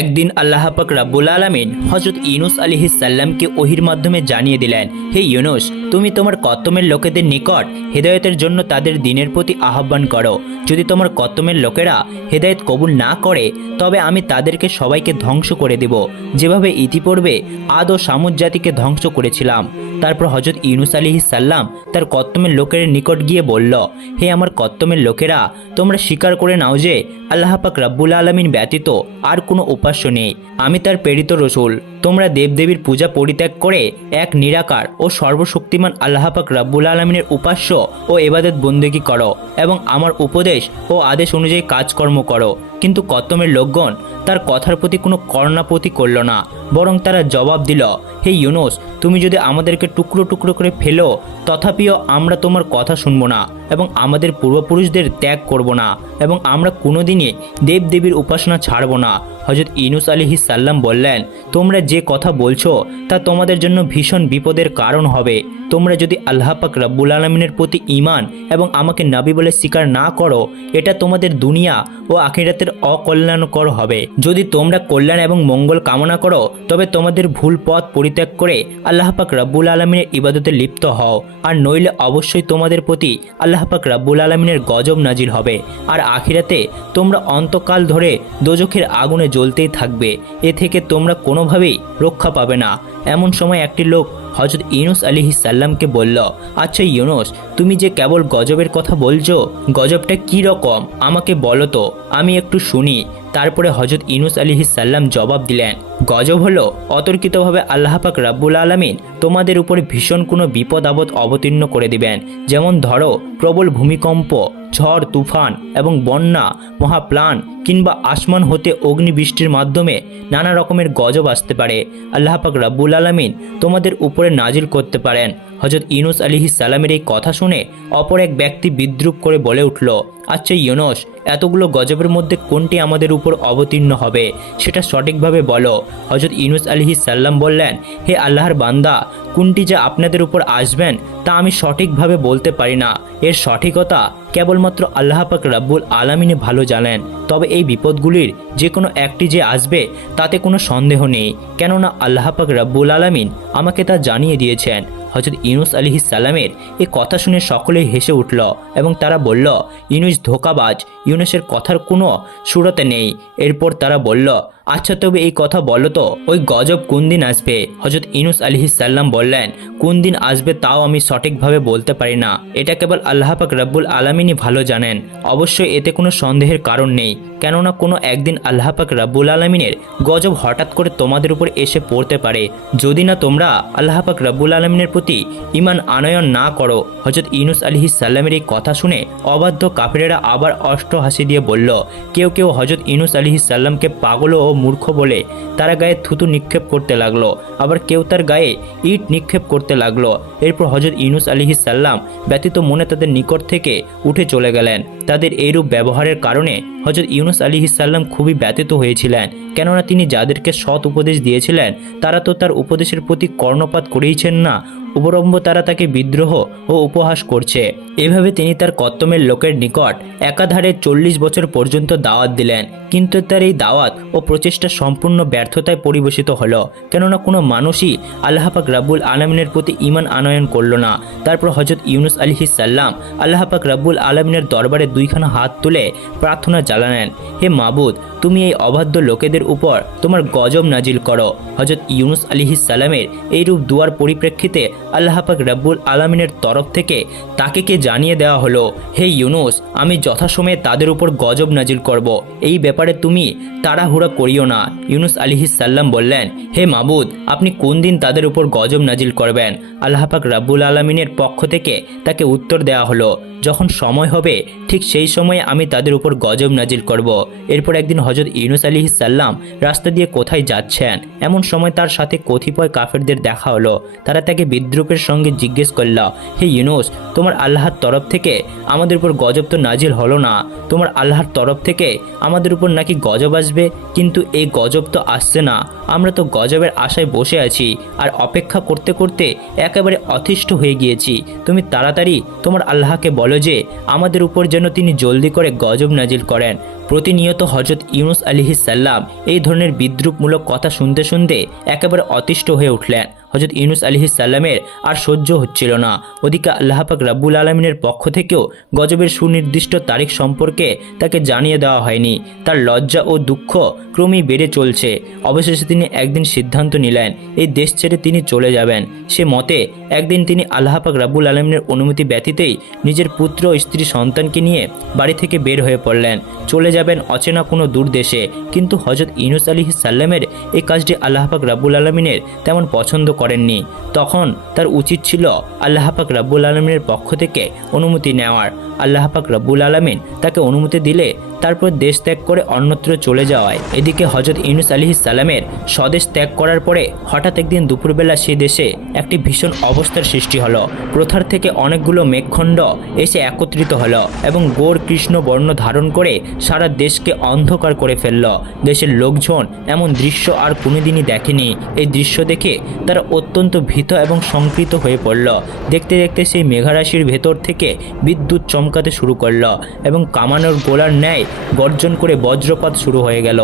একদিন আল্লাহ পাক রাব্বুল আলামিন হযরত ইউনুস আলাইহিস সালামকে ওহির মাধ্যমে জানিয়ে দিলেন, হে ইউনুস, তুমি তোমার কওমের লোকেদের নিকট হেদায়েতের জন্য তাদের দ্বীনের প্রতি আহ্বান করো। যদি তোমার কওমের লোকেরা হেদায়েত কবুল না করে তবে আমি তাদেরকে সবাইকে ধ্বংস করে দেব, যেভাবে ইতিপূর্বে আদ ও সামুদ জাতিকে ধ্বংস করেছিলাম। তারপর হযরত ইউনুস আলাইহিস সালাম তার কওমের লোকের নিকট গিয়ে বলল, হে আমার কওমের লোকেরা, তোমরা স্বীকার করে নাও যে আল্লাহ পাক রাব্বুল আলামিন ব্যতীত আর কোনো উপাস্য নেই। আমি তার প্রেরিত রসুল। তোমরা দেবদেবীর পূজা পরিত্যাগ করে এক নিরাকার ও সর্বশক্তিমান আল্লাহ পাক রাব্বুল আলামিনের উপাস্য ও ইবাদত বন্দেগী করো এবং আমার উপদেশ ও আদেশ অনুযায়ী কাজকর্ম করো। কিন্তু কওমের লোকগণ তার কথার প্রতি কোনো কর্ণাপতি করল না, বরং তারা জবাব দিল, হে ইউনুস, তুমি যদি আমাদেরকে টুকরো টুকরো করে ফেলো তথাপিও আমরা তোমার কথা শুনবো না এবং আমাদের পূর্বপুরুষদের ত্যাগ করব না এবং আমরা কোনোদিনই দেবদেবীর উপাসনা ছাড়ব না। হযরত ইউনুস আলাইহিস সালাম বললেন, তোমরা যে কথা বলছো তা তোমাদের জন্য ভীষণ বিপদের কারণ হবে। তোমরা যদি আল্লাহ পাক রাব্বুল আলামিনের প্রতি ঈমান এবং আমাকে নবী বলে স্বীকার না করো, এটা তোমাদের দুনিয়া ও আখিরাতের অকল্যাণকর হবে। যদি তোমরা কল্যাণ এবং মঙ্গল কামনা করো তবে তোমাদের ভুল পথ পরিত্যাগ করে আল্লাহ পাক রাব্বুল আলামিনের ইবাদতে লিপ্ত হও, আর নইলে অবশ্যই তোমাদের প্রতি আল্লাহ পাক রাব্বুল আলামিনের গজব নাজিল হবে, আর আখিরাতে তোমরা অন্তকাল ধরে দোজখের আগুনে জ্বলতেই থাকবে। এ থেকে তোমরা কোনোভাবেই রক্ষা পাবে না। এমন সময় একটি লোক হযরত ইউনুস আলাইহিস সালামকে বলল, আচ্ছা ইউনুস, তুমি যে কেবল গজবের কথা বলছো, গজবটা কী রকম আমাকে বলো তো, আমি একটু শুনি। তারপরে হযরত ইউনুস আলাইহিস সালাম জবাব দিলেন, গজব হলো অতর্কিতভাবে আল্লাহ পাক রাব্বুল আলামিন তোমাদের উপরে ভীষণ কোনো বিপদ আপদ অবতীর্ণ করে দিবেন। যেমন ধরো প্রবল ভূমিকম্প, ঝড় তুফান এবং বন্যা, মহাপ্লান কিংবা আসমান হতে অগ্নিবৃষ্টির মাধ্যমে নানা রকমের গজব আসতে পারে। আল্লাহ পাক রাব্বুল আলামিন তোমাদের উপরে নাজিল করতে পারেন। হযরত ইউনুস আলাইহিস সালামের এই কথা শুনে অপর এক ব্যক্তি বিদ্রূপ করে বলে উঠল, আচ্ছা ইউনুস, এতগুলো গজবের মধ্যে কোনটি আমাদের উপর অবতীর্ণ হবে সেটা সঠিকভাবে বলো। হযরত ইউনুস আলাইহিস সালাম বললেন, হে আল্লাহর বান্দা, কোনটি যে আপনাদের উপর আসবেন তা আমি সঠিকভাবে বলতে পারি না। এর সঠিকতা কেবলমাত্র আল্লাহ পাক রাব্বুল আলামিনে ভালো জানেন। তবে এই বিপদগুলির যে কোনো একটি যে আসবে তাতে কোনো সন্দেহ নেই, কেননা আল্লাহ পাক রাব্বুল আলামিন আমাকে তা জানিয়ে দিয়েছেন। হযরত ইউনুস আলাইহিস সালামের এই কথা শুনে সকলেই হেসে উঠল এবং তারা বলল, ইউনুস ধোঁকাবাজ, ইউনুসের কথার কোনো সুরতে নেই। এরপর তারা বলল, আচ্ছা তবে এই কথা বলো তো, ওই গজব কোন দিন আসবে? হযরত ইউনুস আলাইহিস সালাম বললেন, কোন দিন আসবে তাও আমি সঠিকভাবে বলতে পারি না, এটা কেবল আল্লাহ পাক রাব্বুল আলামিনই ভালো জানেন। অবশ্যই এতে কোনো সন্দেহের কারণ নেই, কেননা কোনো একদিন আল্লাহ পাক রাব্বুল আলামিনের গজব হঠাৎ করে তোমাদের উপর এসে পড়তে পারে, যদি না তোমরা আল্লাহ পাক রাব্বুল আলামিনের প্রতি ঈমান আনয়ন না করো। হযরত ইউনুস আলাইহিস সালামের এই কথা শুনে অবাধ্য কাফিরেরা আবার অষ্ট হাসি দিয়ে বলল, কেউ কেউ হযরত ইউনুস আলাইহিস সালামকে পাগল ও মূর্খ বলে তারা গায়ে থুতু নিক্ষেপ করতে লাগলো, আবার কেউ তার গায়ে ইট নিক্ষেপ করতে লাগলো। এরপর হযরত ইউনুস আলাইহিস সালাম ব্যতীত মনে তাদের নিকট থেকে উঠে চলে গেলেন। তাদের এইরূপ ব্যবহারের কারণে হযরত ইউনুস আলাইহিস সালাম খুবই ব্যথিত হয়েছিলেন, কেননা তিনি যাদেরকে সৎ উপদেশ দিয়েছিলেন তারা তো তার উপদেশের প্রতি কর্ণপাত করেইছেন না, উপরম্ভ তারা তাকে বিদ্রোহ ও উপহাস করছে। এভাবে তিনি তার কওমের লোকের নিকট একাধারে 40 বছর পর্যন্ত দাওয়াত দিলেন, কিন্তু তার এই দাওয়াত ও প্রচেষ্টা সম্পূর্ণ ব্যর্থতায় পরিবেশিত হলো, কেননা কোনো মানুষই আল্লাহ পাক রাব্বুল আলামিনের প্রতি ঈমান আনয়ন করল না। তারপর হযরত ইউনুস আলাইহিস সালাম আল্লাহ পাক রাব্বুল আলামিনের দরবারে দুইখানা হাত তুলে প্রার্থনা জানালেন, হে মাবুদ, তুমি এই অবাধ্য লোকেদের উপর তোমার গজব নাজিল করো। হযরত ইউনুস আলাইহিস সালামের এইরূপ দুয়ার পরিপ্রেক্ষিতে আল্লাহ পাক রাব্বুল আলামিনের তরফ থেকে তাকে জানিয়ে দেওয়া হলো, হে ইউনুস, আমি যথাসময়ে তাদের উপর গজব নাজিল করব, এই ব্যাপারে তুমি তাড়াহুড়া করিও না। ইউনুস আলাইহিস সালাম বললেন, হে মাবুদ, আপনি কোন দিন তাদের উপর গজব নাজিল করবেন? আল্লাহ পাক রাব্বুল আলামিনের পক্ষ থেকে তাকে উত্তর দেওয়া হলো, যখন সময় হবে ঠিক সেই সময়ে আমি তাদের উপর গজব নাজিল করব। এরপর একদিন হযরত ইউনুস আলাইহিস সালাম রাস্তা দিয়ে কোথায় যাচ্ছেন, এমন সময় তার সাথে কতিপয় কাফেরদের দেখা হলো। তারা তাকে বিদ্রুপের সঙ্গে জিজ্ঞেস করল, হে ইউনুস, তোমার আল্লাহর তরফ থেকে আমাদের উপর গজব তো নাজিল হলো না, তোমার আল্লাহর তরফ থেকে আমাদের উপর নাকি গজব আসবে, কিন্তু এই গজব তো আসছে না। আমরা তো গজবের আশায় বসে আছি আর অপেক্ষা করতে করতে একেবারে অতিষ্ঠ হয়ে গিয়েছি। তুমি তাড়াতাড়ি তোমার আল্লাহকে বলো যে আমাদের উপর যেন তিনি জলদি করে গজব নাজিল করেন। প্রতিনিয়ত হজরত ইউনুস আলাইহিস সাল্লাম এই ধরনের বিদ্রূপমূলক কথা শুনতে শুনতে একেবারে অতিষ্ঠ হয়ে উঠলেন। হজরত ইউনুস আলাইহিস সাল্লামের আর সহ্য হচ্ছিল না। ওদিকে আল্লাহ পাক রাব্বুল আলামিনের পক্ষ থেকেও গজবের সুনির্দিষ্ট তারিখ সম্পর্কে তাকে জানিয়ে দেওয়া হয়নি। তার লজ্জা ও দুঃখ ক্রমেই বেড়ে চলছে। অবশেষে তিনি একদিন সিদ্ধান্ত নিলেন এই দেশ ছেড়ে তিনি চলে যাবেন। সে মতে একদিন তিনি আল্লাহ পাক রাব্বুল আলামিনের অনুমতি ব্যতীতই নিজের পুত্র ও স্ত্রী সন্তানকে নিয়ে বাড়ি থেকে বের হয়ে পড়লেন। চলে যাবেন অচেনা কোনো দূর দেশে। কিন্তু হজরত ইউনুস আলাইহিস সাল্লামের এই কাজটি আল্লাহ পাক রাব্বুল আলামিনের তেমন পছন্দ করেননি। তখন তার উচিত ছিল আল্লাহ পাক রাব্বুল আলামিনের পক্ষ থেকে অনুমতি নেওয়ার। আল্লাহ পাক রাব্বুল আলামিন তাকে অনুমতি দিলে তারপর দেশ ত্যাগ করে অন্যত্র চলে যাওয়ায়। এদিকে হজরত ইউনুস আলাইহিস সালামের স্বদেশ ত্যাগ করার পরে হঠাৎ একদিন দুপুরবেলা সেই দেশে একটি ভীষণ অবস্থার সৃষ্টি হলো। প্রথার থেকে অনেকগুলো মেঘখণ্ড এসে একত্রিত হলো এবং গোর কৃষ্ণ বর্ণ ধারণ করে সারা দেশকে অন্ধকার করে ফেলল। দেশের লোকজন এমন দৃশ্য আর কোনোদিনই দেখেনি। এই দৃশ্য দেখে তারা অত্যন্ত ভীত এবং শঙ্কিত হয়ে পড়ল। দেখতে দেখতে সেই মেঘারাশির ভেতর থেকে বিদ্যুৎ চমকাতে শুরু করল এবং কামানোর গোলার ন্যায় গর্জন করে বজ্রপাত শুরু হয়ে গেল।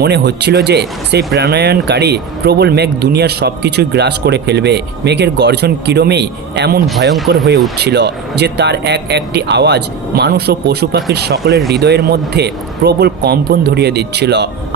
মনে হচ্ছিল যে সেই প্রাণায়নকারী প্রবল মেঘ দুনিয়ার সব কিছুই গ্রাস করে ফেলবে। মেঘের গর্জন কিরমেই এমন ভয়ঙ্কর হয়ে উঠছিল যে তার একটি আওয়াজ মানুষ ও পশু পাখির সকলের হৃদয়ের মধ্যে প্রবল কম্পন ধরিয়ে দিচ্ছিল।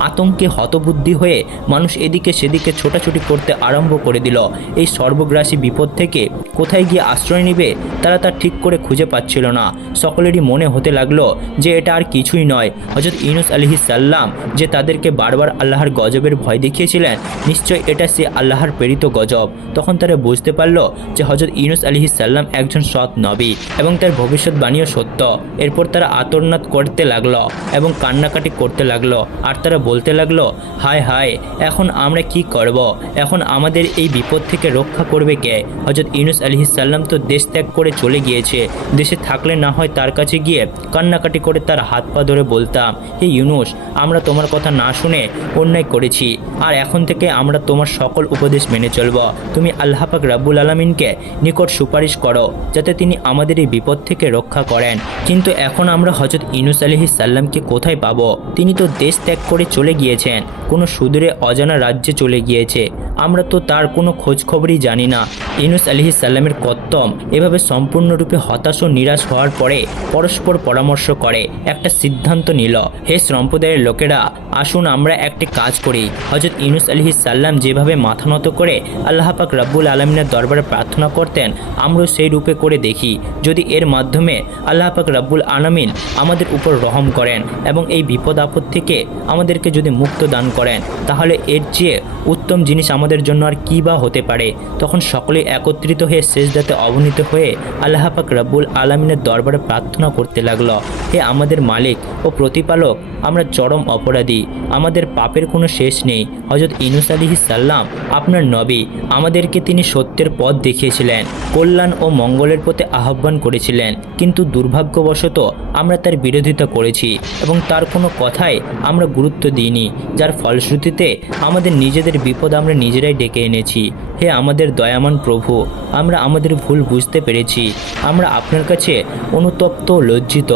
আতঙ্কে হতবুদ্ধি হয়ে মানুষ এদিকে সেদিকে ছোটাছুটি করতে আরম্ভ করে দিল। এই সর্বগ্রাসী বিপদ থেকে কোথায় গিয়ে আশ্রয় নেবে তারা তা ঠিক করে খুঁজে পাচ্ছিল না। সকলেরই মনে হতে লাগলো যে এটা আর কিছুই নয়। হযরত ইউনুস আলাইহিস সালাম যে তাদেরকে বারবার আল্লাহর গজবের ভয় দেখিয়েছিলেন, নিশ্চয় এটা সে আল্লাহর প্রেরিত গজব। তখন তারা বুঝতে পারল যে হযরত ইউনুস আলাইহিস সালাম একজন সৎ নবী এবং তার ভবিষ্যৎবাণীও সত্য। এরপর তারা আতরনাদ করতে লাগলো এবং কান্নাকাটি করতে লাগলো আর তারা বলতে লাগলো, হায় হায়, এখন আমরা কি করব? এখন আমাদের এই বিপদ থেকে রক্ষা করবে কে? হযরত ইউনুস আলাইহিস সালাম তো দেশ ত্যাগ করে চলে গিয়েছে। দেশে থাকলে না হয় তার কাছে গিয়ে কান্নাকাটি করে তার হাত পা ধরে বলতাম, হে ইউনুস, আমরা তোমার কথা না শুনে অন্যায় করেছি আর এখন থেকে আমরা তোমার সকল উপদেশ মেনে চলব। তুমি আল্লাহ পাক রাব্বুল আলামিনকে নিকট সুপারিশ করো যাতে তিনি আমাদের এই বিপদ থেকে রক্ষা করেন। কিন্তু এখন আমরা হযরত ইউনুস আলাইহিস সালামকে কোথায় পাবো? তিনি তো দেশ ত্যাগ করে চলে গিয়েছেন, কোনো সুদূরে অজানা রাজ্যে চলে গিয়েছে। আমরা তো তার কোনো খোঁজ খবরই জানি না। ইউনুস আলাইহিস সালামের কত্তম এভাবে সম্পূর্ণরূপে হতাশ ও নিরাশ হওয়ার পরে পরস্পর পরামর্শ করে একটা সিদ্ধান্ত নিল, হে সম্প্রদায়ের লোকেরা, আসুন আমরা একটি কাজ করি। হযরত ইউনুস আলাইহিস সালাম যেভাবে মাথা নত করে আল্লাহ পাক রাব্বুল আলামিনের দরবারে প্রার্থনা করতেন, আমরা সেই রূপে করে দেখি। যদি এর মাধ্যমে আল্লাহ পাক রাব্বুল আলামিন আমাদের উপর রহম করেন এবং এই বিপদ আপদ থেকে আমাদেরকে যদি মুক্ত দান করেন, তাহলে এর চেয়ে উত্তম জিনিস আমাদের জন্য আর কী বা হতে পারে। তখন সকলে একত্রিত হয়ে সেজদাতে অবনীত হয়ে আল্লাহ পাক রাব্বুল আলামিনের দরবারে প্রার্থনা করতে লাগলো, হে আমাদের মালিক ও প্রতিপালক, আমরা চরম অপরাধী, আমাদের পাপের কোনো শেষ নেই। হযরত ইউনুস আলাইহিস সালাম আপনার নবী, আমাদেরকে তিনি সত্যের পথ দেখিয়েছিলেন, কল্যাণ ও মঙ্গলের পথে আহ্বান করেছিলেন, কিন্তু দুর্ভাগ্যবশত আমরা তার বিরোধিতা করেছি এবং তার কোনো কথায় আমরা গুরুত্ব দিইনি, যার ফলশ্রুতিতে আমাদের নিজেদের বিপদ আমরা নিজেরাই ডেকে এনেছি। হে আমাদের দয়ামান প্রভু, আমরা আমাদের ভুল বুঝতে পেরেছি। আমরা আপনার কাছে অনুতপ্ত ও লজ্জিত।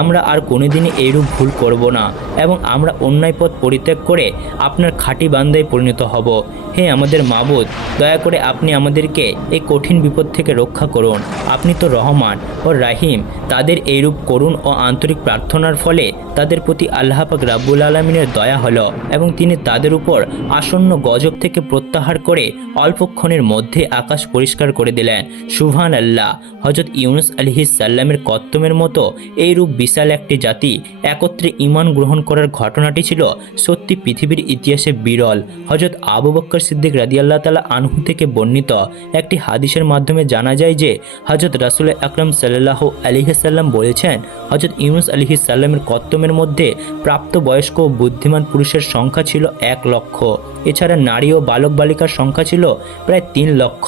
আমরা আর কোনোদিনই এইরূপ ভুল করব না এবং আমরা অন্যায় পথ পরিত্যাগ করে আপনার খাঁটি বান্দায় পরিণত হব। হে আমাদের মাবুদ, দয়া করে আপনি আমাদেরকে এই কঠিন বিপদ থেকে রক্ষা করুন। আপনি তো রহমান ও রাহিম। তাদের এইরূপ করুণ ও আন্তরিক প্রার্থনার ফলে তাদের প্রতি আল্লাহ পাক রাব্বুল আলামিনের দয়া হলো এবং তিনি তাদের উপর আসন্ন গজব থেকে প্রত্যাহার করে অল্পক্ষণের মধ্যে আকাশ পরিষ্কার করে দিলেন। সুবহানাল্লাহ। হযরত ইউনুস আলাইহিস সালামের কত্তমের মতো এইরূপ বিশাল একটি জাতি একত্রে ঈমান গ্রহণ করার ঘটনাটি ছিল সত্যি পৃথিবীর ইতিহাসে বিরল। হযরত আবু বকর সিদ্দিক রাদিয়াল্লাহু তাআলা আনহু থেকে বর্ণিত একটি হাদিসের মাধ্যমে জানা যায় যে হযরত রাসূল আকরাম সাল্লাল্লাহু আলাইহি সাল্লাম বলেছেন, হযরত ইউনুস আলাইহিস সালামের কত্তমের মধ্যে প্রাপ্তবয়স্ক ও বুদ্ধিমান পুরুষের সংখ্যা ছিল 1 লক্ষ। এছাড়া নারী ও বালক বালিকার সংখ্যা ছিল প্রায় 3 লক্ষ।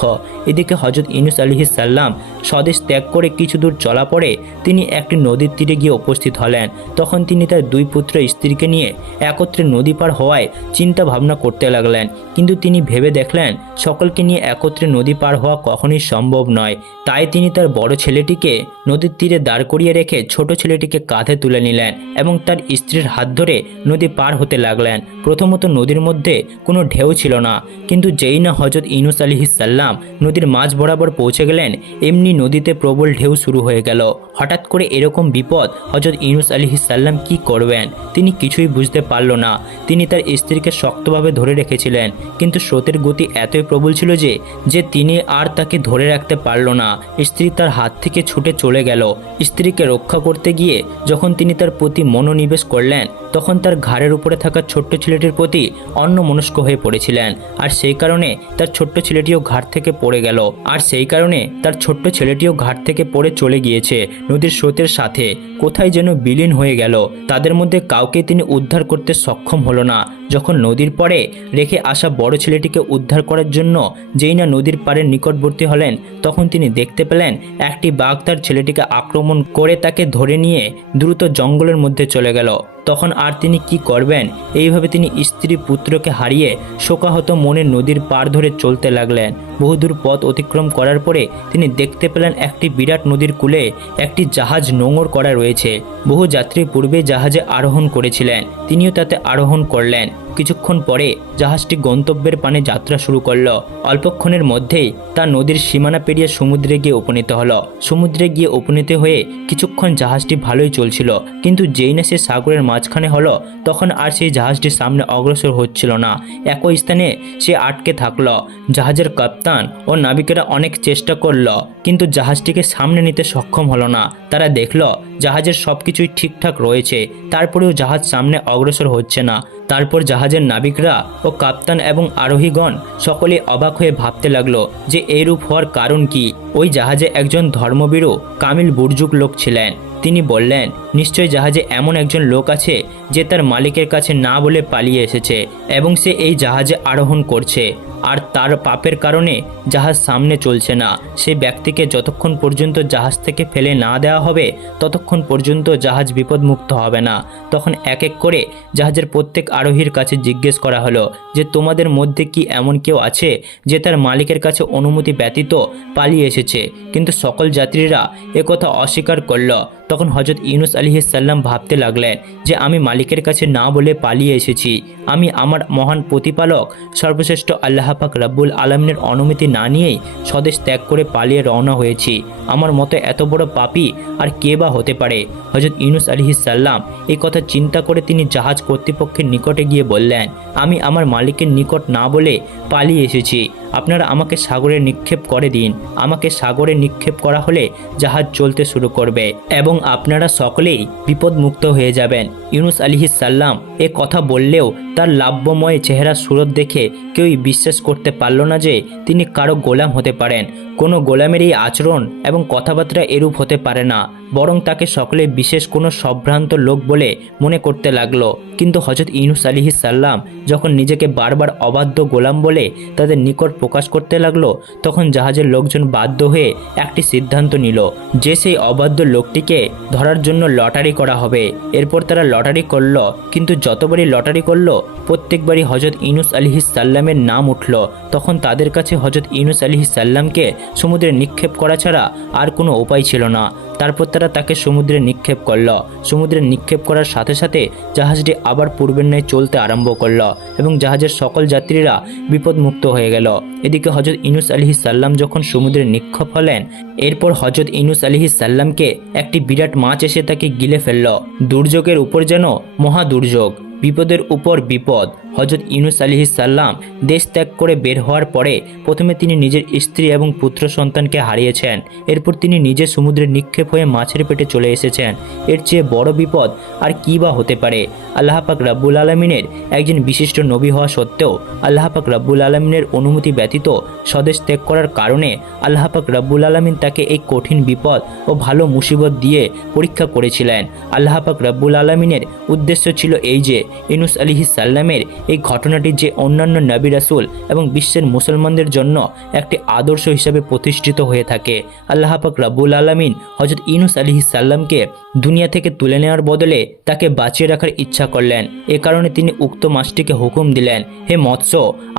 এদিকে হযরত ইউনুস আলাইহিস সালাম স্বদেশ ত্যাগ করে কিছু দূর চলা পরে তিনি একটি নদীর তীরে গিয়ে উপস্থিত হলেন। তখন তিনি তার দুই পুত্র স্ত্রীকে নিয়ে একত্রে নদী পার হওয়ায় চিন্তা ভাবনা করতে লাগলেন, কিন্তু তিনি ভেবে দেখলেন সকলকে নিয়ে একত্রে নদী পার হওয়া কখনোই সম্ভব নয়। তাই তিনি তার বড় ছেলেটিকে নদীর তীরে দাঁড় করিয়ে রেখে ছোট ছেলেটিকে কাঁধে তুলে নিলেন এবং তার স্ত্রীর হাত ধরে নদী পার হতে লাগলেন। প্রথমত নদীর মধ্যে কোনো ঢেউ ছিল না, কিন্তু যেই না হজরত ইউনুস আলাইহিসসালাম নদীর মাঝ বরাবর পৌঁছে গেলেন, এমনি নদীতে প্রবল ঢেউ শুরু হয়ে গেল। হঠাৎ করে এরকম বিপদ হজরত ইউনুস আলাইহিসসালাম কি করবেন তিনি কিছুই বুঝতে পারল না। তিনি তার স্ত্রীকে শক্তভাবে ধরে রেখেছিলেন, কিন্তু স্রোতের গতি এতই প্রবল ছিল যে তিনি আর তাকে ধরে রাখতে পারল না। স্ত্রী তার হাত থেকে ছুটে চলে গেল। স্ত্রীকে রক্ষা করতে গিয়ে যখন তিনি তার প্রতি মনোনিবেশ করলেন, তখন তার ঘাড়ের উপরে থাকা ছোট্ট ছেলেটির প্রতি অন্যমনস্ক হয়ে পড়েছিলেন, আর সেই কারণে তার ছোট্ট ছেলেটিও ঘাট থেকে পড়ে চলে গিয়েছে নদীর স্রোতের সাথে, কোথায় যেন বিলীন হয়ে গেল। তাদের মধ্যে কাউকে তিনি উদ্ধার করতে সক্ষম হলো না। যখন নদীর পরে রেখে আসা বড় ছেলেটিকে উদ্ধার করার জন্য যেই না নদীর পাড়ের নিকটবর্তী হলেন, তখন তিনি দেখতে পেলেন একটি বাঘ তার ছেলেটিকে আক্রমণ করে তাকে ধরে নিয়ে দ্রুত জঙ্গলের মধ্যে চলে গেল। তখন আর তিনি কি করবেন? এইভাবে তিনি স্ত্রী পুত্রকে হারিয়ে শোকাহত মনে নদীর পার ধরে চলতে লাগলেন। বহুদূর পথ অতিক্রম করার পরে তিনি দেখতে পেলেন একটি বিরাট নদীর কূলে একটি জাহাজ নোঙর করা রয়েছে। বহু যাত্রী পূর্বে জাহাজে আরোহণ করেছিলেন, তিনিও তাতে আরোহণ করলেন। কিছুক্ষণ পরে জাহাজটি গন্তব্যের পানে যাত্রা শুরু করলো। অল্পক্ষণের মধ্যেই তা নদীর সীমানা পেরিয়ে সমুদ্রে গিয়ে উপনীত হলো। সমুদ্রে গিয়ে উপনীত হয়ে কিছুক্ষণ জাহাজটি ভালোই চলছিল, কিন্তু যেই না সে সাগরের মাঝখানে হলো, তখন আর সেই জাহাজটির সামনে অগ্রসর হচ্ছিল না। একই স্থানে সে আটকে থাকলো। জাহাজের কাপ্তান ও নাবিকেরা অনেক চেষ্টা করলো, কিন্তু জাহাজটিকে সামনে নিতে সক্ষম হলো না। তারা দেখলো জাহাজের সবকিছুই ঠিকঠাক রয়েছে, তারপরেও জাহাজ সামনে অগ্রসর হচ্ছে না। তারপর জাহাজের নাবিকরা ও কাপ্তান এবং আরোহীগণ সকলে অবাক হয়ে ভাবতে লাগলো যে এইরূপ হওয়ার কারণ কি। ওই জাহাজে একজন ধর্মবীরু কামিল বুর্জুক লোক ছিলেন। তিনি বললেন, নিশ্চয় জাহাজে এমন একজন লোক আছে যে তার মালিকের কাছে না বলে পালিয়ে এসেছে এবং সে এই জাহাজে আরোহণ করছে, আর তার পাপের কারণে জাহাজ সামনে চলছে না। সেই ব্যক্তিকে যতক্ষণ পর্যন্ত জাহাজ থেকে ফেলে না দেওয়া হবে, ততক্ষণ পর্যন্ত জাহাজ বিপদমুক্ত হবে না। তখন এক এক করে জাহাজের প্রত্যেক আরোহীর কাছে জিজ্ঞেস করা হলো যে তোমাদের মধ্যে কি এমন কেউ আছে যে তার মালিকের কাছে অনুমতি ব্যতীত পালিয়ে এসেছে? কিন্তু সকল যাত্রীরা একথা অস্বীকার করল। তখন হজরত ইউনুস আলাইহিসসালাম ভাবতে লাগলেন যে আমি মালিকের কাছে না বলে পালিয়ে এসেছি। আমি আমার মহান প্রতিপালক সর্বশ্রেষ্ঠ আল্লাহ পাক রব্বুল আলামিনের অনুমতি না নিয়েই স্বদেশ ত্যাগ করে পালিয়ে রওনা হয়েছি। আমার মতো এত বড় পাপী আর কে বা হতে পারে? হজরত ইউনুস আলাইহিসসালাম এই কথা চিন্তা করে তিনি জাহাজ কর্তৃপক্ষের নিকটে গিয়ে বললেন, আমি আমার মালিকের নিকট না বলে পালিয়ে এসেছি, আপনারা আমাকে সাগরে নিক্ষেপ করে দিন। আমাকে সাগরে নিক্ষেপ করা হলে জাহাজ চলতে শুরু করবে এবং আপনারা সকলেই বিপদমুক্ত হয়ে যাবেন। ইউনুস আলাইহিসসালাম এ কথা বললেও তার লাভ্যময় চেহারা সুরত দেখে কেউই বিশ্বাস করতে পারল না যে তিনি কারো গোলাম হতে পারেন। কোনো গোলামের এই আচরণ এবং কথাবার্তা এরূপ হতে পারে না, বরং তাকে সকলে বিশেষ কোনো সম্ভ্রান্ত লোক বলে মনে করতে লাগলো। কিন্তু হজরত ইউনুস আলাইহিসসালাম যখন নিজেকে বারবার অবাধ্য গোলাম বলে তাদের নিকট প্রকাশ করতে লাগলো, তখন জাহাজের লোকজন বাধ্য হয়ে একটি সিদ্ধান্ত নিল যে সেই অবাধ্য লোকটিকে ধরার জন্য লটারি করা হবে। এরপর তারা লটারি করল, কিন্তু যতবারই লটারি করলো প্রত্যেকবারই হজরত ইউনুস আলাইহিসসালামের নাম উঠল। তখন তাদের কাছে হজরত ইউনুস আলাইহিসসালামকে সমুদ্রে নিক্ষেপ করা ছাড়া আর কোনো উপায় ছিল না। তারপর তারা তাকে সমুদ্রে নিক্ষেপ করল। সমুদ্রে নিক্ষেপ করার সাথে সাথে জাহাজটি আবার পূর্বের ন্যায় চলতে আরম্ভ করল এবং জাহাজের সকল যাত্রীরা বিপদমুক্ত হয়ে গেল। এদিকে হজরত ইউনুস আলাইহিসসালাম যখন সমুদ্রে নিক্ষেপ হলেন, এরপর হজরত ইউনুস আলাইহিসসালামকে একটি বিরাট মাছ এসে তাকে গিলে ফেলল। দুর্যোগের উপর যেন মহা দুর্যোগ, বিপদের উপর বিপদ। হজরত ইউনুস আলাইহিসসালাম দেশ ত্যাগ করে বের হওয়ার পরে প্রথমে তিনি নিজের স্ত্রী এবং পুত্র সন্তানকে হারিয়েছেন। এরপর তিনি নিজে সমুদ্রে নিক্ষেপ হয়ে মাছের পেটে চলে এসেছেন। এর চেয়ে বড় বিপদ আর কী বা হতে পারে? আল্লাহ পাক রব্বুল আলামিনের একজন বিশিষ্ট নবী হওয়া সত্ত্বেও আল্লাহ পাক রব্বুল আলামিনের অনুমতি ব্যতীত স্বদেশ ত্যাগ করার কারণে আল্লাহ পাক রব্বুল আলামিন তাকে এই কঠিন বিপদ ও ভালো মুসিবত দিয়ে পরীক্ষা করেছিলেন। আল্লাহ পাক রব্বুল আলামিনের উদ্দেশ্য ছিল এই যে ইউনুস আলাইহিস সাল্লামের এই ঘটনাটি যে অন্যান্য নবী রাসূল এবং বিশ্বের মুসলমানদের জন্য একটি আদর্শ হিসাবে প্রতিষ্ঠিত হয়ে থাকে। আল্লাহ পাক রব্বুল আলামিন হযরত ইউনুস আলাইহিস সাল্লামকে দুনিয়া থেকে তুলে নেওয়ার বদলে তাকে বাঁচিয়ে রাখার ইচ্ছা করলেন। এ কারণে তিনি উক্ত মাছটিকে হুকুম দিলেন, হে মৎস্য,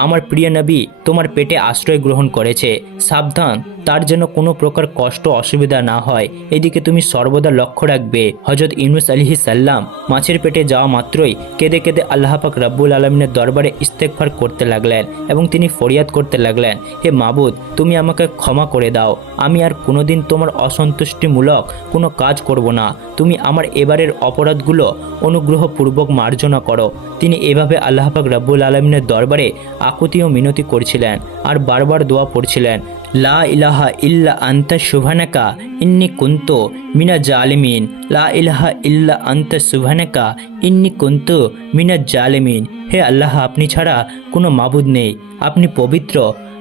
আমার প্রিয় নবী তোমার পেটে আশ্রয় গ্রহণ করেছে, সাবধান তার যেন কোনো প্রকার কষ্ট অসুবিধা না হয়, এদিকে তুমি সর্বদা লক্ষ্য রাখবে। হযরত ইউনুস আলাইহিস সাল্লাম মাছের পেটে যাওয়া মাত্রই কেঁদে কেঁদে আল্লাহ পাক রব্বুল আলামিনের দরবারে ইস্তেগফার করতে লাগলেন এবং তিনি ফরিয়াদ করতে লাগলেন, হে মাবুদ তুমি আমাকে ক্ষমা করে দাও, আমি আর কোনোদিন তোমার অসন্তুষ্টিমূলক কোনো কাজ করব না, তুমি আমার এবারের অপরাধগুলো অনুগ্রহপূর্বক মার্জনা করো। তিনি এভাবে আল্লাহ পাক রব্বুল আলামিনের দরবারে আকুতি ও মিনতি করছিলেন আর বারবার দোয়া পড়ছিলেন, লা ইলাহা ইল্লা আনতা সুবহানাকা ইন্নী কুনতু মিনাজ জালিমিন, লা ইলাহা ইল্লা আনতা সুবহানাকা ইন্নী কুনতু মিনাজ জালিমিন। হে আল্লাহ, আপনি ছাড়া কোনো মাবুদ নেই, আপনি পবিত্র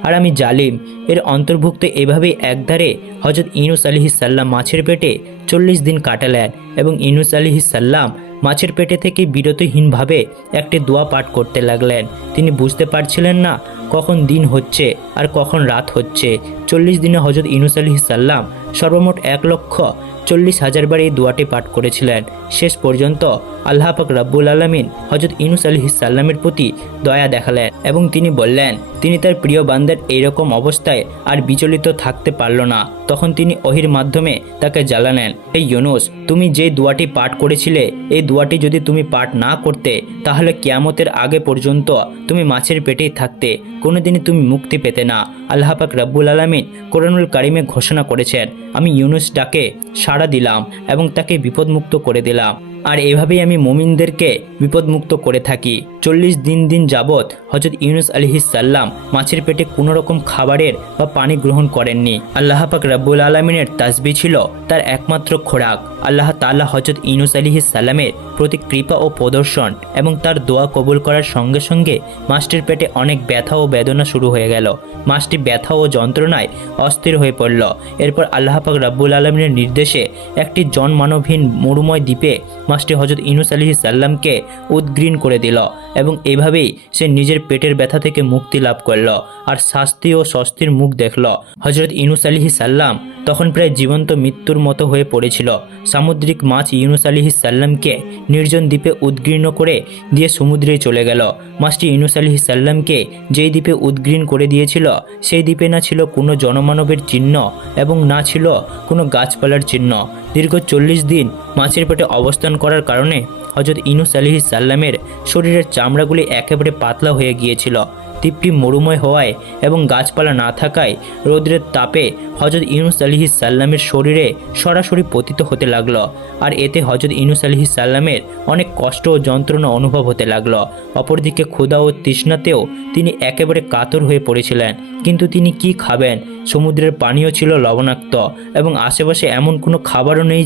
আর আমি জালিম। এর অন্তর্ভুক্ত এভাবেই একধারে হযরত ইউনুস আলাইহিস সাল্লাম মাছের পেটে 40 দিন কাটালেন এবং ইউনুস আলাইহিস সাল্লাম মাছের পেটে থেকে বিরতিহীনভাবে একটি দোয়া পাঠ করতে লাগলেন। তিনি বুঝতে পারছিলেন না কখন দিন হচ্ছে আর কখন রাত হচ্ছে। 40 দিনে হযরত ইউনুস আলাইহিস সাল্লাম সর্বমোট 1,40,000 বার এই দোয়াটি পাঠ করেছিলেন। শেষ পর্যন্ত আল্লাহ পাক রব্বুল আলামিন হযরত ইউনুস আলাইহিস সাল্লামের প্রতি দয়া দেখালেন এবং তিনি বললেন, তিনি তার প্রিয় বান্দার এইরকম অবস্থায় আর বিচলিত থাকতে পারল না। তখন তিনি ওহির মাধ্যমে তাকে জানালেন, এই ইউনুস, তুমি যে দোয়াটি পাঠ করেছিলে এই দোয়াটি যদি তুমি পাঠ না করতে তাহলে কিয়ামতের আগে পর্যন্ত তুমি মাছের পেটেই থাকতে, কোনোদিনই তুমি মুক্তি পেতে না। আল্লাহ পাক রব্বুল আলামিন কোরআনুল কারিমে ঘোষণা করেছেন, আমি ইউনুস ডাকে সাড়া দিলাম এবং তাকে বিপদমুক্ত করে দিলাম, আর এভাবেই আমি মুমিনদেরকে বিপদমুক্ত করে থাকি। 40 দিন যাবৎ হযরত ইউনুস আলাইহিস সাল্লাম মাছের পেটে কোনো রকম খাবারের বা পানি গ্রহণ করেননি। আল্লাহ পাক রব্বুল আলামিনের তাসবিহ ছিল তার একমাত্র খোরাক। আল্লাহ তাআলা হযরত ইউনুস আলাইহিস সাল্লামের প্রতি কৃপা ও প্রদর্শন এবং তার দোয়া কবুল করার সঙ্গে সঙ্গে মাছটির পেটে অনেক ব্যথা ও বেদনা শুরু হয়ে গেল। মাছটি ব্যথা ও যন্ত্রণায় অস্থির হয়ে পড়ল। এরপর আল্লাহ পাক রব্বুল আলামিনের নির্দেশে একটি জনমানবহীন মরুময় দ্বীপে মাছটি হযরত ইউনুস আলাইহিস সাল্লামকে উদ্গ্রীণ করে দিল এবং এভাবেই সে নিজের পেটের ব্যথা থেকে মুক্তি লাভ করল আর শাস্তি ও স্বস্তির মুখ দেখল। হযরত ইউনুস আলাইহিস সাল্লাম তখন প্রায় জীবন্ত মৃত্যুর মতো হয়ে পড়েছিল। সামুদ্রিক মাছ ইউনুস আলাইহিস সাল্লামকে নির্জন দ্বীপে উদ্গীর্ণ করে দিয়ে সমুদ্রে চলে গেল। মাছটি ইউনুস আলাইহিস সাল্লামকে যেই দ্বীপে উদ্গীর্ণ করে দিয়েছিল সেই দ্বীপে না ছিল কোনো জনমানবের চিহ্ন এবং না ছিল কোনো গাছপালার চিহ্ন। দীর্ঘ 40 দিন মাছের পেটে অবস্থান করার কারণে হযরত ইউনুস আলাইহিস সাল্লামের শরীরের চামড়াগুলি একেবারে পাতলা হয়ে গিয়েছিল। দ্বীপটি মরুময় হওয়ায় এবং গাছপালা না থাকায় রৌদ্রের তাপে হযরত ইউনুস আলাইহিস সাল্লামের শরীরে সরাসরি পতিত হতে লাগলো আর এতে হযরত ইউনুস আলাইহিস সাল্লামের অনেক কষ্ট ও যন্ত্রণা অনুভব হতে লাগলো। অপরদিকে ক্ষুধা ও তৃষ্ণাতেও তিনি একেবারে কাতর হয়ে পড়েছিলেন, কিন্তু তিনি কি খাবেন? সমুদ্রের পানিও ছিল লবণাক্ত এবং আশেপাশে এমন কোনো খাবারও নেই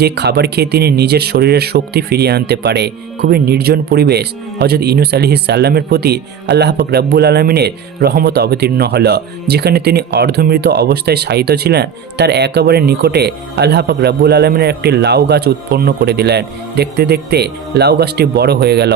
যে খাবার খেয়ে তিনি নিজের শরীরের শক্তি ফিরিয়ে আনতে পারে। খুবই নির্জন পরিবেশ। হযরত ইউনুস আলাইহিস সাল্লামের প্রতি আল্লাহ পাক রব্বুল আলামিনের রহমত অবতীর্ণ হলো। যেখানে তিনি অর্ধমৃত অবস্থায় শায়িত ছিলেন তার একেবারে নিকটে আল্লাহ পাক রব্বুল আলামিনের একটি লাউ গাছ উৎপন্ন করে দিলেন। দেখতে দেখতে লাউ গাছটি বড় হয়ে গেল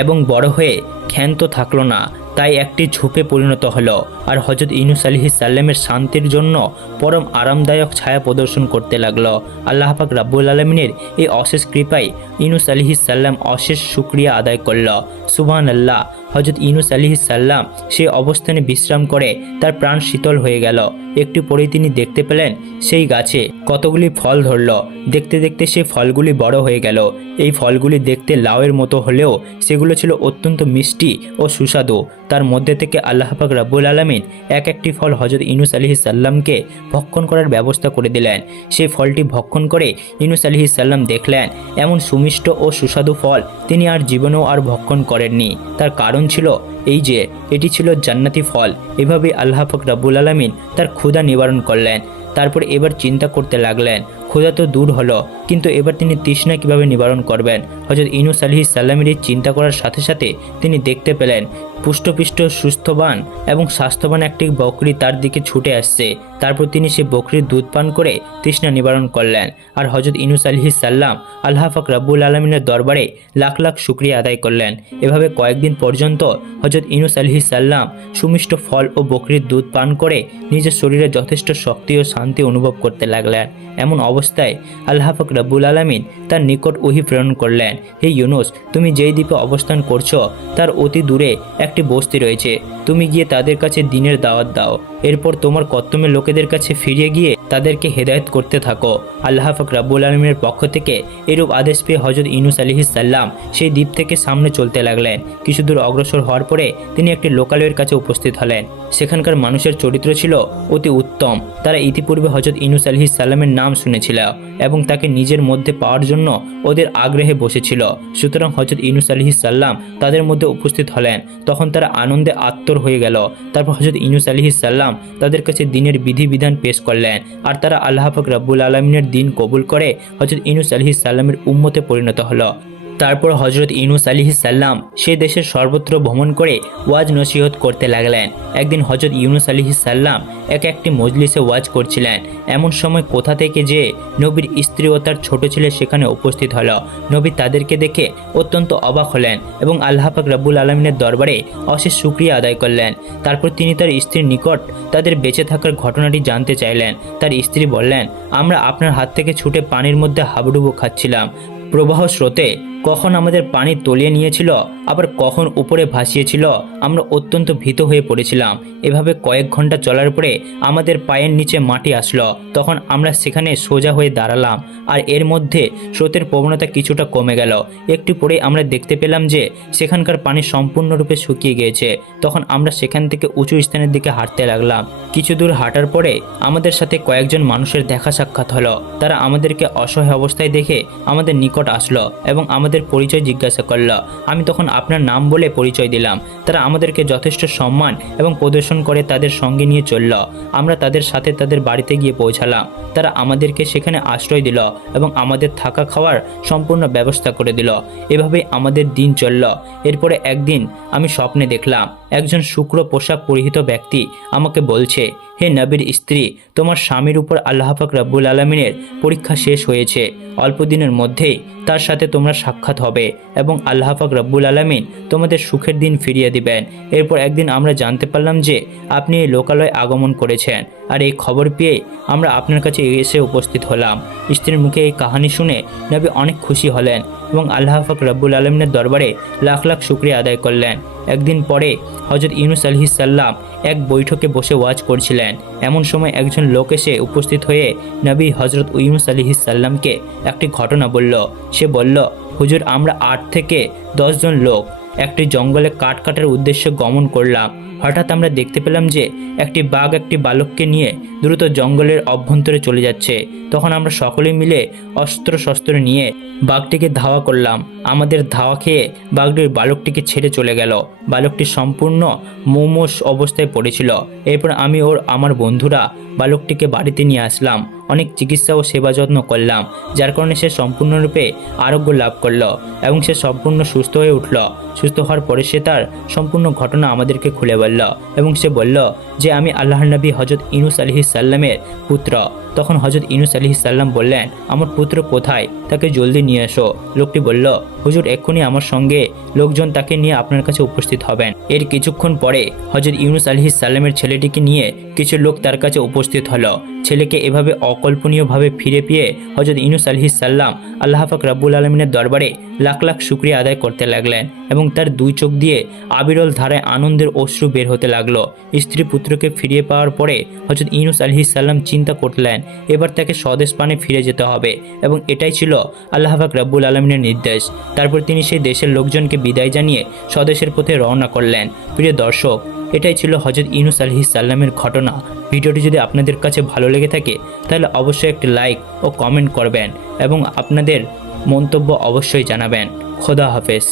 এবং বড় হয়ে ক্ষান্ত থাকলো না, তাই একটি ঝোপে পরিণত হলো আর হযরত ইউনুস আলাইহিস সাল্লামের শান্তির জন্য পরম আরামদায়ক ছায়া প্রদর্শন করতে লাগলো। আল্লাহ পাক রব্বুল আলামিনের এই অশেষ কৃপায় ইউনুস আলাইহিস সাল্লাম অশেষ শুকরিয়া আদায় করল। সুবহানাল্লাহ। হযরত ইউনুস আলাইহিস সাল্লাম সেই অবস্থানে বিশ্রাম করে তার প্রাণ শীতল হয়ে গেল। একটু পরেই তিনি দেখতে পেলেন সেই গাছে কতগুলি ফল ধরল। দেখতে দেখতে সেই ফলগুলি বড় হয়ে গেল। এই ফলগুলি দেখতে লাউয়ের মতো হলেও সেগুলো ছিল অত্যন্ত মিষ্টি ও সুস্বাদু। তার মধ্যে থেকে আল্লাহ পাক রব্বুল আলামিন একটি ফল হযরত ইউনুস আলাইহিস সাল্লামকে ভক্ষণ করার ব্যবস্থা করে দিলেন। সেই ফলটি ভক্ষণ করে ইউনুস আলাইহিস সাল্লাম দেখলেন এমন সুমিষ্ট ও সুস্বাদু ফল তিনি আর জীবনেও আর ভক্ষণ করেননি। তার কারণ ছিল এই যে এটি ছিল জান্নাতি ফল। এভাবে আল্লাহ পাক রব্বুল আলামিন তার ক্ষুধা নিবারণ করলেন। তারপর এবার চিন্তা করতে লাগলেন, ক্ষুধা তো দূর হলো, কিন্তু এবার তিনি তৃষ্ণা কিভাবে নিবারণ করবেন। হযরত ইউনূস আলাইহিস সালামের এই চিন্তা করার সাথে সাথে তিনি দেখতে পেলেন পুষ্টপিষ্ট সুস্থবান এবং স্বাস্থ্যবান একটি বকরি তার দিকে ছুটে আসছে। তারপর তিনি সেই বকরির দুধ পান করে তৃষ্ণা নিবারণ করলেন। আর হযরত ইউনূস আলাইহিস সালাম আল্লাহ পাক রব্বুল আলামিনের দরবারে লাখ লাখ শুকরিয়া আদায় করলেন। এভাবে কয়েকদিন পর্যন্ত হযরত ইউনূস আলাইহিস সালাম সুমিষ্ট ফল ও বকরির দুধ পান করে নিজের শরীরে যথেষ্ট শক্তি ও শান্তি অনুভব করতে লাগলেন। এমন অবস্থায় আল্লাহ পাক রব্বুল আলামিন তার নিকট ওহী প্রেরণ করলেন, হে ইউনূস, তুমি যেই দ্বীপে অবস্থান করছো তার অতি দূরে একটি বস্তি রয়েছে। তুমি গিয়ে তাদের কাছে দ্বীনের দাওয়াত দাও। এরপর তোমার কত্তমের লোকেদের কাছে ফিরে গিয়ে তাদেরকে হেদায়েত করতে থাকো। আল্লাহ পাক রব্বুল আলামিনের পক্ষ থেকে এরূপ আদেশ পেয়ে হযরত ইউনূস আলাইহিস সালাম সেই দ্বীপ থেকে সামনে চলতে লাগলেন। কিছু দূর অগ্রসর হওয়ার পরে তিনি একটি লোকালয়ের কাছে উপস্থিত হলেন। সেখানকার মানুষের চরিত্র ছিল অতি উত্তম। তারা ইতিপূর্বে হযরত ইউনূস আলাইহিস সালামের নাম শুনেছিল এবং তাকে নিজের মধ্যে পাওয়ার জন্য ওদের আগ্রহে বসেছিল। সুতরাং হযরত ইউনূস আলাইহিস সালাম তাদের মধ্যে উপস্থিত হলেন। তখন তারা আনন্দে আত্মর হয়ে গেল। তারপর হযরত ইউনূস আলাইহিস সালাম তাদের কাছে দ্বীনের বিধিবিধান পেশ করলেন আর তারা আল্লাহ পাক রব্বুল আলামিনের দ্বীন কবুল করে হযরত ইউনূস আলাইহিস সালামের উম্মতে পরিণত হলো। তারপর হযরত ইউনূস আলাইহিস সালাম সে দেশের সর্বত্র ভ্রমণ করে ওয়াজ নসিহত করতে লাগলেন। একদিন হযরত ইউনূস আলাইহিস সালাম একটি মজলিসে ওয়াজ করছিলেন। এমন সময় কোথা থেকে যে নবীর স্ত্রী ও তার ছোট ছেলে সেখানে উপস্থিত হলো। নবী তাদেরকে দেখে অত্যন্ত অবাক হলেন এবং আল্লাহ পাক রব্বুল আলামিনের দরবারে অশেষ শুকরিয়া আদায় করলেন। তারপর তিনি তার স্ত্রীর নিকট তাদের বেঁচে থাকার ঘটনাটি জানতে চাইলেন। তার স্ত্রী বললেন, আমরা আপনার হাত থেকে ছুটে পানির মধ্যে হাবুডুবু খাচ্ছিলাম। প্রবাহ স্রোতে কখন আমাদের পানি তলিয়ে নিয়েছিল আবার কখন উপরে ভাসিয়েছিল, আমরা অত্যন্ত ভীত হয়ে পড়েছিলাম। এভাবে কয়েক ঘন্টা চলার পরে আমাদের পায়ের নিচে মাটি আসলো। তখন আমরা সেখানে সোজা হয়ে দাঁড়ালাম আর এর মধ্যে স্রোতের প্রবণতা কিছুটা কমে গেল। একটু পরে আমরা দেখতে পেলাম যে সেখানকার পানি সম্পূর্ণরূপে শুকিয়ে গিয়েছে। তখন আমরা সেখান থেকে উঁচু স্থানের দিকে হাঁটতে লাগলাম। কিছু দূর হাঁটার পরে আমাদের সাথে কয়েকজন মানুষের দেখা সাক্ষাৎ হলো। তারা আমাদেরকে অসহায় অবস্থায় দেখে আমাদের নিকট আসলো এবং আমাদের পরিচয় জিজ্ঞাসা করলো। আমি তখন আপনার নাম বলে পরিচয় দিলাম। তারা আমাদেরকে যথেষ্ট সম্মান এবং প্রদর্শন করে তাদের সঙ্গে নিয়ে চলল। আমরা তাদের সাথে তাদের বাড়িতে গিয়ে পৌঁছালাম। তারা আমাদেরকে সেখানে আশ্রয় দিল এবং আমাদের থাকা খাওয়ার সম্পূর্ণ ব্যবস্থা করে দিল। এভাবেই আমাদের দিন চলল। এরপরে একদিন আমি স্বপ্নে দেখলাম একজন শুক্র পোশাক পরিহিত ব্যক্তি আমাকে বলছে, হে নবীর স্ত্রী, তোমার স্বামীর উপর আল্লাহ পাক রব্বুল আলামিনের পরীক্ষা শেষ হয়েছে। অল্প দিনের মধ্যেই তার সাথে তোমরা সাক্ষাৎ হবে এবং আল্লাহ পাক রব্বুল আলামিন তোমাদের সুখের দিন ফিরিয়ে দিবেন। এরপর একদিন আমরা জানতে পারলাম যে আপনি এই লোকালয়ে আগমন করেছেন আর এই খবর পেয়ে আমরা আপনার কাছে এসে উপস্থিত হলাম। স্ত্রীর মুখে এই কাহিনী শুনে নবী অনেক খুশি হলেন এবং আল্লাহ পাক রব্বুল আলামিনের দরবারে লাখ লাখ শুকরিয়া আদায় করলেন। একদিন পরে হযরত ইউনূস আলাইহিস সালাম এক বৈঠকে বসে ওয়াজ করছিলেন। এমন সময় একজন লোক এসে উপস্থিত হয়ে নবী হযরত ইউনূস আলাইহিস সালামকে একটি ঘটনা বলল। সে বলল, হুজুর, আমরা 8 থেকে 10 জন লোক একটি জঙ্গলে কাঠ কাটার উদ্দেশ্যে গমন করলাম। হঠাৎ আমরা দেখতে পেলাম যে একটি বাঘ একটি বালককে নিয়ে দ্রুত জঙ্গলের অভ্যন্তরে চলে যাচ্ছে। তখন আমরা সকলে মিলে অস্ত্র শস্ত্র নিয়ে বাঘটিকে ধাওয়া করলাম। আমাদের ধাওয়া খেয়ে বাঘটির বালকটিকে ছেড়ে চলে গেল। বালকটি সম্পূর্ণ মুমূর্ষ অবস্থায় পড়েছিল। এরপর আমি আমার বন্ধুরা বালকটিকে বাড়িতে নিয়ে আসলাম। অনেক চিকিৎসা ও সেবা যত্ন করলাম, যার কারণে সে সম্পূর্ণরূপে আরোগ্য লাভ করলো এবং সে সম্পূর্ণ সুস্থ হয়ে উঠল। সুস্থ হওয়ার পরে সে তার সম্পূর্ণ ঘটনা আমাদেরকে খুলে বলল এবং সে বলল যে আমি আল্লাহর নবী হযরত ইউনূস আলাইহিস সালামের পুত্র। তখন হযরত ইউনূস আলাইহিস সালাম বললেন, আমার পুত্র কোথায়? তাকে জলদি নিয়ে এসো। লোকটি বলল, হুজুর, এক্ষুনি আমার সঙ্গে লোকজন তাকে নিয়ে আপনার কাছে উপস্থিত হবেন। এর কিছুক্ষণ পরে হযরত ইউনূস আলাইহিস সালামের ছেলেটিকে নিয়ে কিছু লোক তার কাছে উপস্থিত হলো। ছেলেকে এভাবে অকল্পনীয়ভাবে ফিরে পেয়ে হযরত ইউনূস আলাইহিস সালাম আল্লাহ পাক রব্বুল আলামিনের দরবারে লাখ লাখ শুকরিয়া আদায় করতে লাগলেন এবং তার দুই চোখ দিয়ে আবিরল ধারায় আনন্দের অশ্রু বের হতে লাগলো। স্ত্রী পুত্রকে ফিরিয়ে পাওয়ার পরে হযরত ইউনূস আলাইহিস সালাম চিন্তা করলেন এবার তাকে স্বদেশ পানে ফিরে যেতে হবে এবং এটাই ছিল আল্লাহ পাক রব্বুল আলামিনের নির্দেশ। তারপর তিনি সেই দেশের লোকজনকে বিদায় জানিয়ে স্বদেশের পথে রওনা করলেন। প্রিয় দর্শক, এটাই ছিল হযরত ইউনূস আলাইহিস সালামের ঘটনা। ভিডিওটি যদি আপনাদের কাছে ভালো লেগে থাকে তাহলে অবশ্যই একটি লাইক ও কমেন্ট করবেন এবং আপনাদের মন্তব্য অবশ্যই জানাবেন। খোদা হাফেজ।